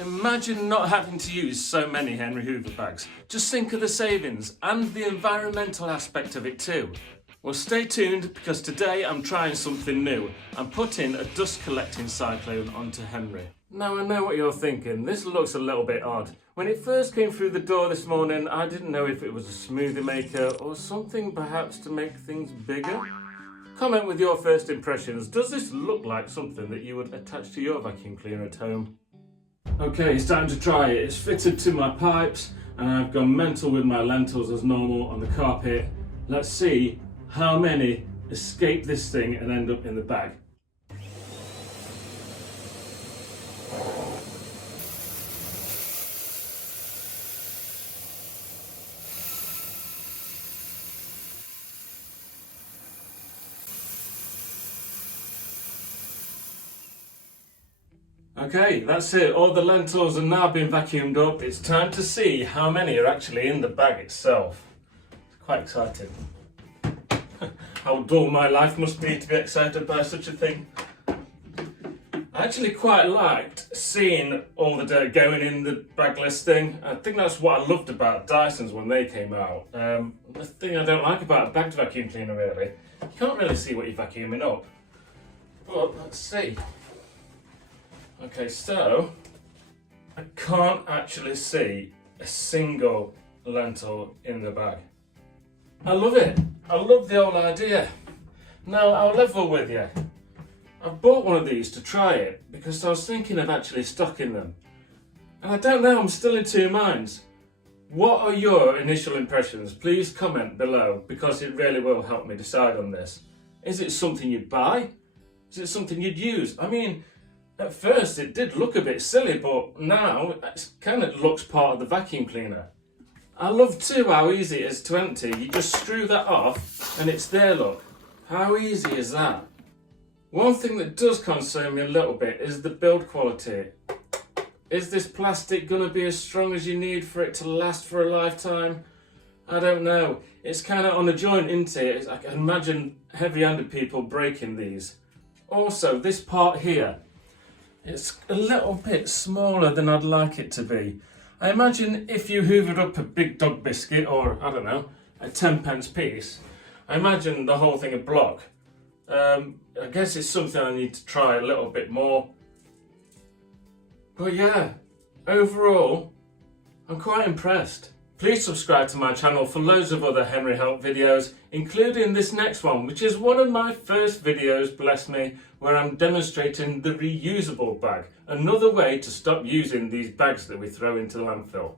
Imagine not having to use so many Henry Hoover bags. Just think of the savings and the environmental aspect of it too. Well, stay tuned because today I'm trying something new. I'm putting a dust collecting cyclone onto Henry. Now I know what you're thinking, this looks a little bit odd. When it first came through the door this morning, I didn't know if it was a smoothie maker or something perhaps to make things bigger. Comment with your first impressions. Does this look like something that you would attach to your vacuum cleaner at home? Okay, it's time to try it. It's fitted to my pipes and I've gone mental with my lentils as normal on the carpet. Let's see how many escape this thing and end up in the bag. Okay, that's it. All the lentils have now been vacuumed up. It's time to see how many are actually in the bag itself. It's quite exciting. How dull my life must be to be excited by such a thing. I actually quite liked seeing all the dirt going in the bagless thing. I think that's what I loved about Dyson's when they came out. The thing I don't like about a bagged vacuum cleaner really, you can't really see what you're vacuuming up. But let's see. Okay, so I can't actually see a single lentil in the bag. I love it. I love the whole idea. Now I'll level with you. I've bought one of these to try it because I was thinking of actually stocking them. And I don't know, I'm still in two minds. What are your initial impressions? Please comment below because it really will help me decide on this. Is it something you'd buy? Is it something you'd use? I mean, at first it did look a bit silly, but now it kind of looks part of the vacuum cleaner. I love too how easy it is to empty. You just screw that off and it's there, look. How easy is that? One thing that does concern me a little bit is the build quality. Is this plastic going to be as strong as you need for it to last for a lifetime? I don't know. It's kind of on a joint, isn't it? I can imagine heavy-handed people breaking these. Also, this part here, it's a little bit smaller than I'd like it to be. I imagine if you hoovered up a big dog biscuit or, I don't know, a 10p piece, I imagine the whole thing would block. I guess it's something I need to try a little bit more. But yeah, overall, I'm quite impressed. Please subscribe to my channel for loads of other Henry Help videos, including this next one, which is one of my first videos, bless me, where I'm demonstrating the reusable bag, another way to stop using these bags that we throw into the landfill.